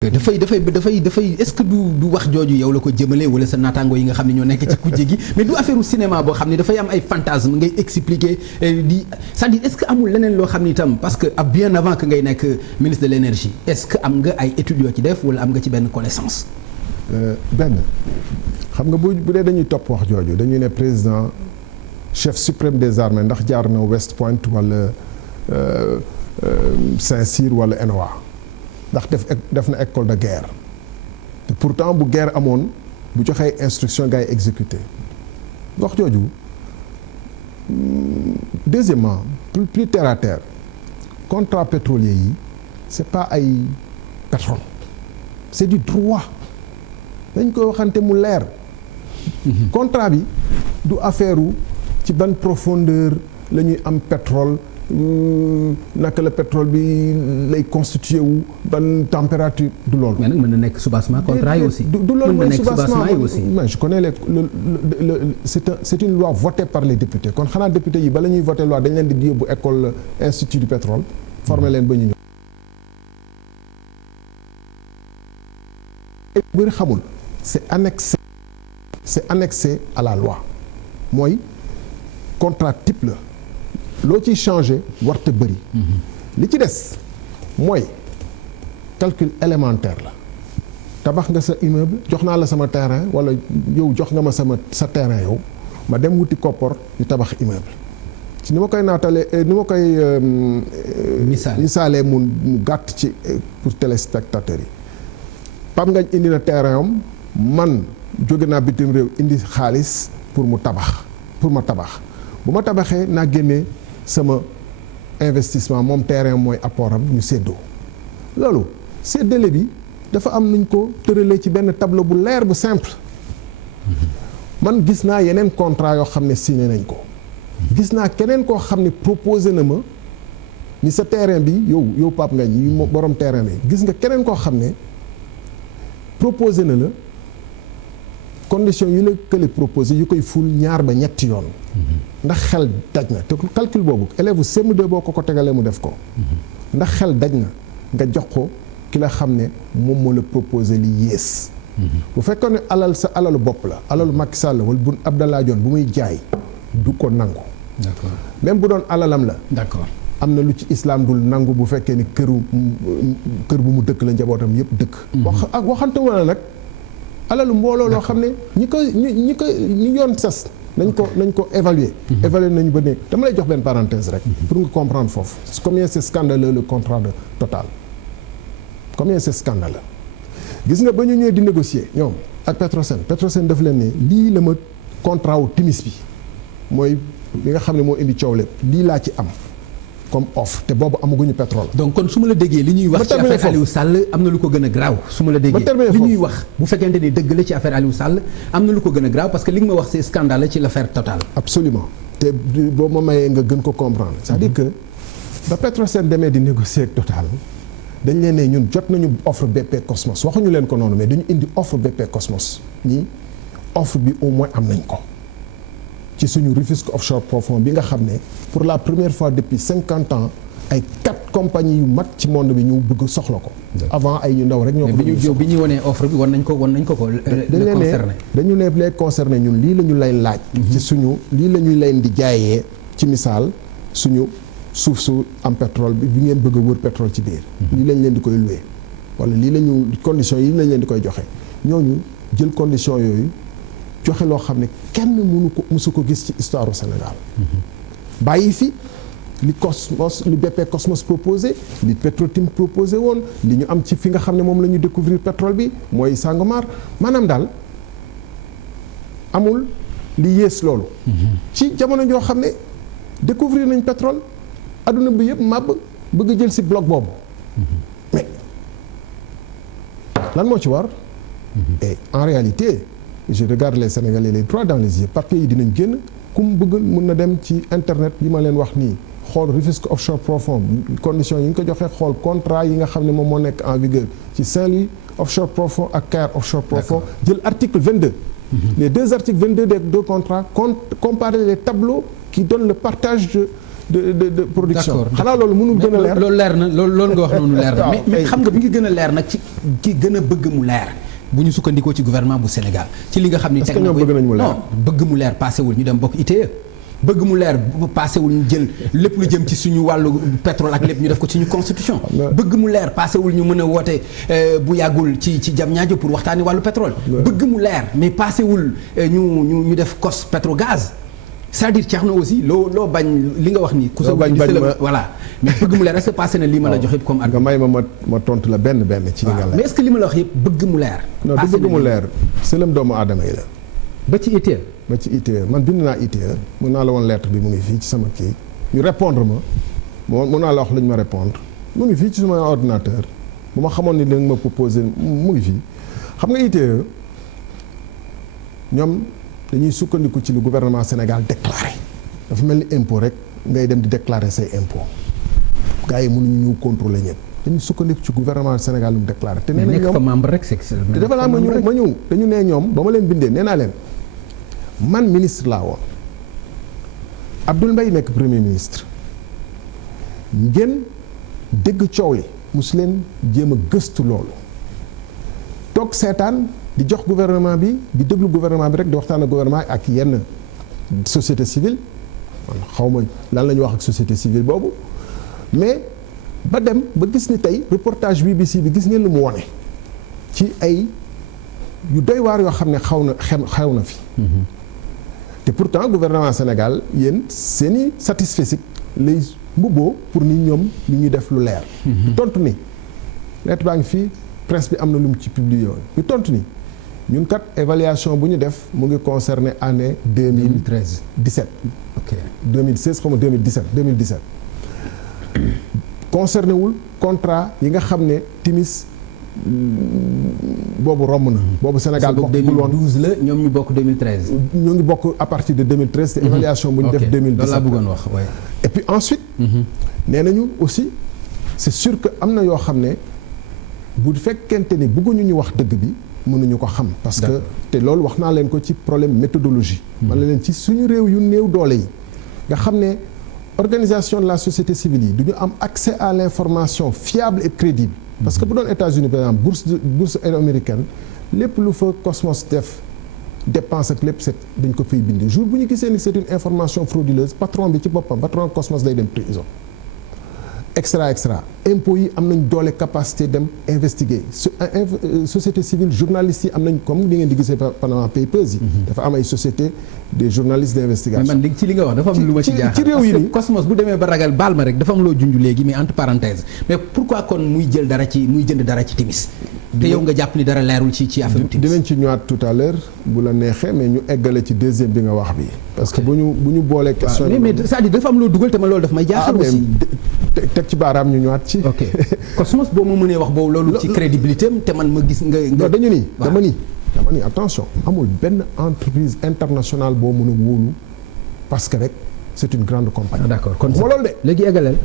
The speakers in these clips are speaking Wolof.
dafay est-ce que du wax jooju yow la ko jëmale wala sa naataango yi nga xam ne ñoo nekk ci kujje gi mais du affaire u cinéma boo xam ne dafay am ay fantasme ngay expliquer di c'est-à-dire est-ce que amul leneen loo xam ne itam parce que bien avant que ngay nekk ministre de l'énergie est-ce que am nga ay études yoo ci def wala am nga ci benn connaissance. benn xam nga bu dee dañuy topp wax jooju dañuy ne président chef suprême des armées ndax jaar na West Point wala Saint-Cyr wala ENOA. ndax def na école de guerre te pourtant bu guerre amoon bu joxee instruction gars yi exécuté wax jooju. Deuxièmement plus terre à terre contrat pétrolier yi c'est pas ay pétrole c'est du droit dañ koy waxante mu leer. contrat bi du affaire ci ban profondeur la ñuy am pétrole. naka la pétrole bi lay constitué wu ban température du loolu. mais nag mën na nekk soubassement contrat yi aussi. du loolu mooy soubassement yi aussi. je connais c'est une loi votée par les députés kon xanaa député yi bala ñuy voter loi dañ leen di yóbbu école institut du pétrole. former leen ba ñu ñëw. bëri xamul c'est annexé à la loi mooy contrat type la. loo ciy changé warte bëri. li ci des mooy calcul élémentaire la tabax nga sa immeuble jox naa la sama terrain wala yow jox nga ma sa terrain yow ma dem wuti koppor ñu tabax immeuble ci ni ma koy naatalee ni ma koy misaalee mu gàtt ci pour téléspectateurs yi Pape Ngagne indi na terrain am man jóge naa bitim réew indi xaalis pour ma tabax bu ma tabaxee naa génnee sama investissement moom terrain mooy apport am ñu séddoo loolu séddale bi dafa am nuñ ko tëralee ci benn tableau bu leer bu simple man gis naa yeneen contrat yoo xam ne signé nañ ko gis naa keneen koo xam ne proposé na ma ni sa terrain bi yow Pape Ngagne yi borom terrain bi gis nga keneen koo xam ne proposé na la condition yu la kële proposé yu koy ful ñaar ba ñetti yoon ndax xel daj na te calcul boobu élève CM2 boo ko tegalee mu def ko ndax xel daj na nga jox ko ki la xam ne moom moo la proposé li yées bu fekkoon ne alal sa alalu bopp la alalu Macky Sall wala bu Abdallah Dionne bu muy jaay du ko nangu. D'accord. Même bu doon alalam la. D'accord. am na lu ci islam dul nangu bu fekkee ni kër bu mu dëkk la njabootam yëpp dëkk. waxante wala nag alalu mbooloo loo xam ne ñi yoon sas. nañ ko évaluer. évaluer nañu ba ne dama lay jox benn parenthèse rek. pour nga comprendre foofu. combien c'est scandaleux le contrat de Total. combien c'est scandaleux. gis nga ba ñu ñëwee di négocier ñoom ak Petrosen daf leen ne lii la ma contrat wu timis bi mooy li nga xam ne moo indi coow lépp lii laa ci am comme offre te boobu amaguñu pétrole. donc kon su ma la déggee li ñuy wax ci affaire Aliou Sall am na lu ko gën a graaw su ma la déggee li ñuy wax bu fekkente ni dëgg la ci affaire Aliou Sall am na lu ko gën a graaw parce que li nga ma wax c'est scandale la ci l'affaire Total. absolument te boo ma mayee nga gën ko comprendre c'est-à-dire que ba Petrosen demee di négocier ak Total dañ leen ne ñun jot nañu offre BP Cosmos waxuñu leen ko noonu mais dañu indi offre BP Cosmos ñi offre bi au moins am nañ ko ci suñu Rufisque offshore profond bi nga xam ne pour la première fois depuis 50 ans ay 4 compagnies yu mag ci monde bi ñu bëgg soxla ko. avant ay ñu ndaw rek ñoo ko. bi ñu wanee offre bi wan nañ ko dañu ne les concernés ñun lii la ñu lay laaj. ci suñu lii la ñuy leen di jaayee ci misaal suñu suuf su am pétrole bi ngeen bëgg a wër pétrole ci biir. lii lañ leen di koy loué wala lii la ñu conditions yi lañ leen di koy joxe ñooñu jël conditions yooyu. joxe loo xam ne kenn mësu ko gis ci histoire au Sénégal bàyyi fi li BP Cosmos proposé li Petrotim proposé woon li ñu am ci fi nga xam ne moom la ñu découvrir pétrole bi mooy Sangomar maanaam daal amul li yées loolu ci jamono joo xam ne découvrir nañ pétrole adduna bi yëpp màbb bëgg jël si bloc boobu mais lan moo ci war et en réalité je regarde les Sénégalais les droits dans les yeux papier yi dinañ génn ku mu bëgg mën na dem ci internet yi ma leen wax nii xool Rufisque offshore profond conditions yi ñu ko joxee xool contrat yi nga xam ne moom moo nekk en vigueur ci Saint-Louis offshore profond ak Kayar offshore profond jël article 22 les deux articles 22 des deux contrats comparer les tableaux qui donnent le partage de production. xanaa loolu mënul gën a leer. loolu leer na loolu nga wax noonu leer na. mais xam nga bi ngi gën a leer nag ci ki gën a bëgg mu leer. bu ñu sukkandikoo ci gouvernement bu Sénégal ci li nga xam ni. est-ce que ñoom bëgg nañ mu leer non bëgg mu leer passé wul ñu dem bokk ITIE. bëgg mu leer passé wul ñu jël lépp lu jëm ci suñu wàllu pétrole ak lépp ñu def ko ci ñu constitution. bëgg mu leer passé wul ñu mën a woote bu yàggul ci Diamniadio pour waxtaani wàllu pétrole. bëgg mu leer mais passé wul ñu def cos pétrogaz. c'est-à-dire Thierno aussi loo bañ li nga wax ni. ku sa bañ voilà mais bëgg mu leer est-ce que passé na lii ma la jox yëpp comme nga may ma tontu la benn ci li nga leer. mais est-ce que li ma la wax yëpp bëgg mu leer. non du bëgg mu leer sëlëm doomu aadama yi la. ba ci ITIE. ba ci ITIE man bind naa ITIE mën naa la woon lettre bi mu ngi fii ci sama kii ñu répondre ma mën naa la wax lu ñu ma répondre mu ngi fii ci sama ordinateur bu ma xamoon ni li nga ma proposé mu ngi fii xam nga ITIE ñoom dañuy sukkandiku ci lu gouvernement Sénégal déclaré dafa mel ni impôt rek ngay dem di déclarer say impôt gars yi mënuñu ñu contrôler ñëpp dañuy sukkandiku ci gouvernement Sénégal lu mu déclaré. te nee na ñoom membre rek te dafa laa ma ñëw dañu nee ñoom ba ma leen bindee nee naa leen man ministre laa woon Abdoul Mbaye nekk premier ministre ngeen dégg coow li mosu leen jéem a gëstu loolu toog seetaan di jox gouvernement bi di déglu gouvernement bi rek di waxtaan ak gouvernement ak yenn société civile xaw ma lan la ñu wax ak société civile boobu mais ba dem ba gis ni tey reportage BBC bi gis ngeen lu mu wone ci ay yu doy waar yoo xam ne xew na fi. te pourtant gouvernement Sénégal yéen seeni satisfecit lay mbubboo pour ni ñoom ñu ngi def lu leer. ñu tontu ni lettre baa ngi fii presse bi am na lu mu ci publié woon ñu tontu ni ñun kat évaluation bu ñu def mu ngi concerné année 2013 17. ok 2016 xaw ma 2017 concerné wul contrat yi nga xam ne Timis boobu romb na. boobu Sénégal bokkul woon 2012 la ñoom ñu bokk 2013. ñu ngi bokk à partir de 2013. te évaluation bu ñu def 2017 loolu laa bëggoon wax waaye. et puis ensuite. nee nañu aussi c'est sûr que am na yoo xam ne bu fekkente ni bëgguñu ñu wax dëgg bi mënuñu ko xam. parce que te loolu wax naa leen ko ci problème méthodologie. man la leen ci suñu réew yu néew doole yi nga xam ne organisation de la société civile yi du ñu am accès à l'information fiable et crédible. parce que bu doon États-Unis par exemple bourse américaine lépp lu fa Cosmos def dépense ak lépp dañ ko fay bind jour bu ñu gisee ni c'est une information frauduleuse patron bi ci boppam patron Cosmos day dem prison extra impôts yi am nañ doole capacité dem investiguer société civile journalistes yi am nañ comme ni ngeen di gisee Panama Papers yi. dafa am ay société des journalistes d'investigation. man ci li nga wax dafa am lu ma ci jaaxal ci réew yi nii Cosmos bu demee ba ragal baal ma rek dafa am loo junj léegi mais entre parenthèses mais pourquoi kon muy jënd dara ci Timis. te yow nga jàpp ni dara leerul ci affaire Timis. dinañ ci ñëwaat tout à l'heure bu la neexee mais ñu eggale ci deuxième bi nga wax bi. parce que bu ñu boolee question. mais c'est-à-dire dafa am loo dugal te ma loolu daf may jaaxal aussi. teg ci baaraam ñu ñëwaat ci. ok Cosmos boo ma mënee wax boobu loolu ci crédibilité am te man ma gis nga. non dañu ni dama ni attention amul benn entreprise internationale boo mën a wóolu parce que rek c'est une grande compagnie. d'accord kon moo loolu de. léegi eggaleel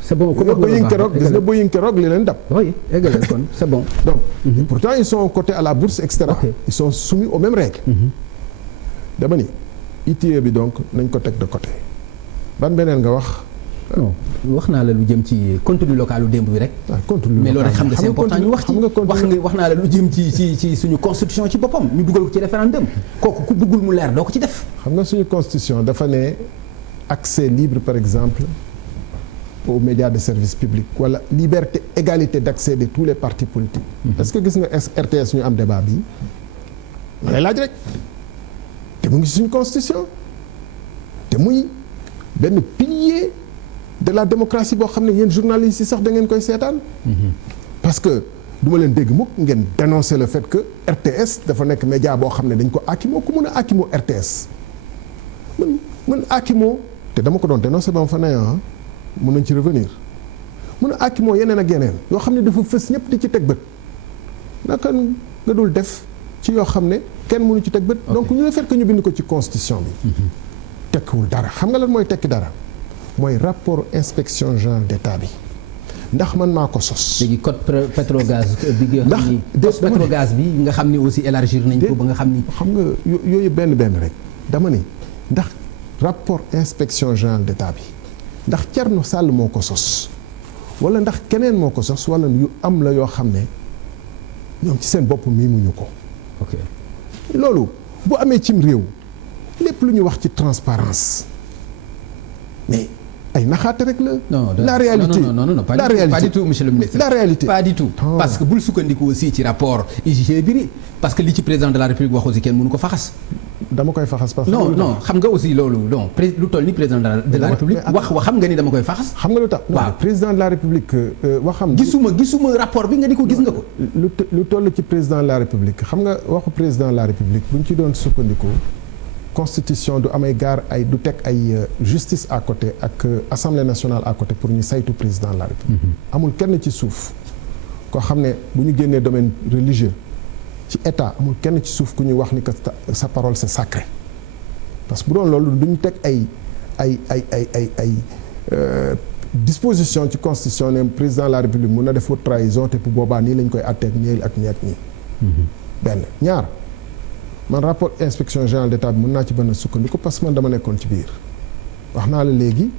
c'est bon. gis nga Boeing keroog li leen dab. oui eggaleel kon c'est bon. donc pourtant ils sont cotés à la bourse et cetera. ils sont soumis aux mêmes règles. dama ni ITIE bi donc nañ ko teg de côté ban beneen nga wax. non wax naa la lu jëm ci contenu local lu démb bi rek. contenu mais loolu rek xam nga c'est important ñu wax ci wax naa la lu jëm ci suñu constitution ci boppam ñu dugal ko ci référendum kooku ku bëggul mu leer doo ko ci def. xam nga suñu constitution dafa ne accès libre par exemple aux médias de service public wala liberté égalité d'accès de tous les partis politiques. est-ce que gis nga RTS ñu am débat bi ma lay laaj rek te mu ngi suñu constitution te muy benn pilier de la démocratie boo xam ne yéen journalistes yi sax da ngeen koy seetaan. parce que du ma leen dégg mukk ngeen dénoncer le fait que RTS dafa nekk média boo xam ne dañ ko akimoo ku mën a akimoo RTS. mën akimoo te dama ko doon dénoncer ba ma fa ne mën nañ ci revenir mën a akimoo yeneen ak yeneen yoo xam ne dafa fës ñëpp di ci teg bët naka nga dul def ci yoo xam ne kenn mënu ci teg bët. donc ñu le fait que ñu bind ko ci constitution bi. tekkiwul dara xam nga lan mooy tekki dara. mooy rapport inspection générale d'État bi ndax man maa ko sos. léegi code pétrogaz bi nga xam ni code pétrogaz bi nga xam ni aussi élargir nañ ko ba nga xam ni. xam nga yooyu benn rek dama ni ndax rapport inspection générale d'État bi ndax Thierno Sall moo ko sos wala ndax keneen moo ko sos wala yu am la yoo xam ne ñoom ci seen bopp miimuñu ko. ok loolu bu amee cim réew lépp lu ñu wax ci transparence mais ay naxaate rek la. non la réalité non pas du tout monsieur le ministre. la réalité pas du tout. parce que bul sukkandiku aussi ci rapport IGE bi parce que li ci président de la république wax aussi kenn mënu ko faxas. dama koy faxas parce que. non xam nga aussi loolu non lu toll ni président de la république wax xam nga ni dama koy faxas. xam nga lu tax waaw président de la république waxam. gisuma rapport bi nga ni ko gis nga ko. lu toll ci président de la république xam nga waxu président de la république bu ñu ci doon sukkandiku. constitution du amay gaar ay du teg ay justice à côté ak assemblée nationale à côté pour ñu saytu président de la république. amul kenn ci suuf koo xam ne bu ñu génnee domaine religieux ci état amul kenn ci suuf ku ñuy wax ni que sa parole c'est sacré parce que bu doon loolu du ñu teg ay disposition ci constitution ne président de la république mun na def haute trahison te bu boobaa nii lañ koy atteeg nii ak nii ak nii. benn ñaar. man rapport inspection générale d'État bi mën naa ci benn sukkandiku parce que man dama nekkoon ci biir wax naa la léegi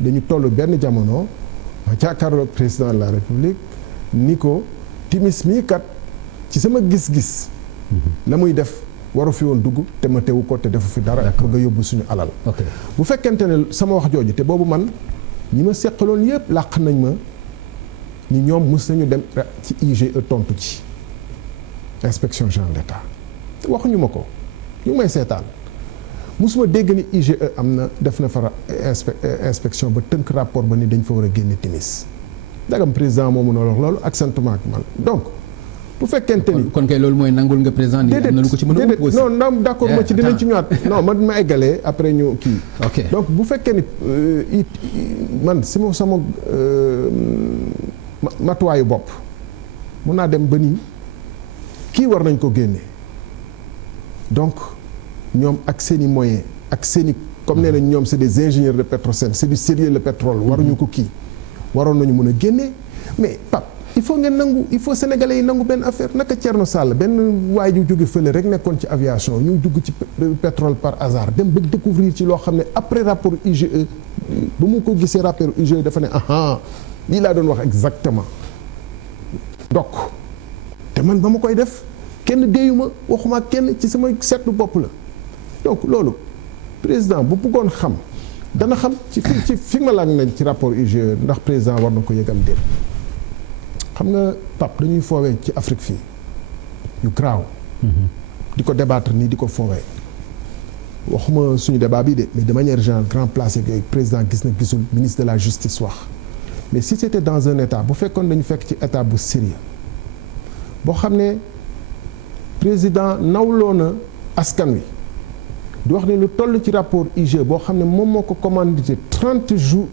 dañu toll benn jamono ma jàkkaarloo président de la république ni ko timis mii kat ci sama gis-gis la muy def waru fi woon dugg te ma teewu ko te defu fi dara bëgg a yóbbu suñu alal bu fekkente ne sama wax jooju te boobu man ñi ma seqaloon yëpp làq nañ ma ñi ñoom mës nañu dem ci IGE tontu ci inspection générale d'État waxuñu ma ko ñu ngi may seetaan musuma dégg ni IGE am na def na fa inspection ba tënk rapport ba ni dañ fa war a génne timis dagam président moomu noonu wax loolu accentement ak man donc bu fekkente ni kon kay loolu mooy nangul nga président ni am na lu ko ci mën a déedéet non non d'accord ma ci dinañ ci ñëwaat non ma eggalee après ñu kii ok donc bu fekkee ni man si ma sama matuwaayu bopp mun naa dem ba nii kii war nañ ko génne donc ñoom ak seen i moyens ak seen i comme nee nañ ñoom c'est des ingénieurs de Petrosen c'est du sérieux le pétrole waruñu ko kii waroon nañu mën a génne mais Pape il faut ngeen nangu il faut sénégalais yi nangu benn affaire naka Thierno Sall benn waay ju jóge fële rek nekkoon ci aviation ñu dugg ci pétrole par hasard dem ba découvrir ci loo xam ne après rapport IGE ba mu ko gisee rapport IGE dafa ne aha lii laa doon wax exactement donc te man ba ma koy def kenn déeyuma waxuma kenn ci sama seetlu bopp la donc loolu président bu bëggoon xam dana xam ci fi ma laaj nañ ci rapport IGE ndax président war na ko yëgam déet xam nga Pape dañuy foowee ci Afrique fii yu graaw di ko débattre nii di ko foowee waxuma suñu débat bi de mais de manière générale grand place yooyu président gis na gisul ministre de la justice wax mais si c'était dans un état bu fekkoon dañu fekk ci état bu sérieux boo xam ne président nawloo na askan wi di wax ne lu toll ci rapport IGE boo xam ne moom moo ko commandité 30 jours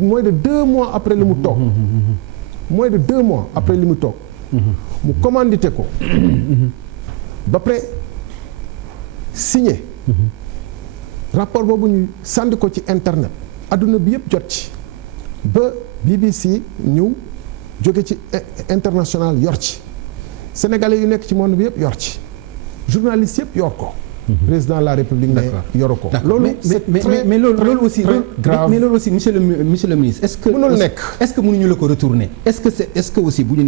moins de 2 mois après li mu toog moins de 2 mois après li mu toog mu commandité ko ba pare signé rapport boobu ñu sànni ko ci internet adduna bi yëpp jot ci ba BBC ñëw jóge ci international yor ci sénégalais yu nekk ci monde bi yëpp yor ci journaliste yëpp yor ko président de la république ne yoru ko loolu mais loolu aussi grave mais loolu aussi monsieur le ministre est-ce que mënul nekk est-ce que mënuñu la ko retourner est-ce que aussi bu ñu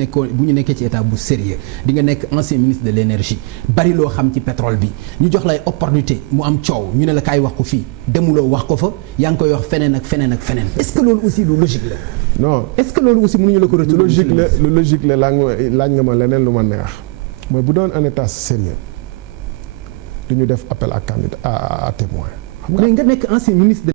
nekkee ci état bu sérieux di nga nekk ancien ministre de l'énergie bari loo xam ci pétrole bi ñu jox lay opportunité mu am coow ñu ne la kaay wax ko fii demuloo wax ko fa yaa ngi koy wax feneen ak feneen ak feneen est-ce que loolu aussi lu logique la non est-ce que loolu aussi mënuñu la ko retourner lu logique la laaj nga ma leneen lu ma neex mooy bu doon un état sérieux du ñu def appel à candidat à témoin mais nga nekk ancien ministre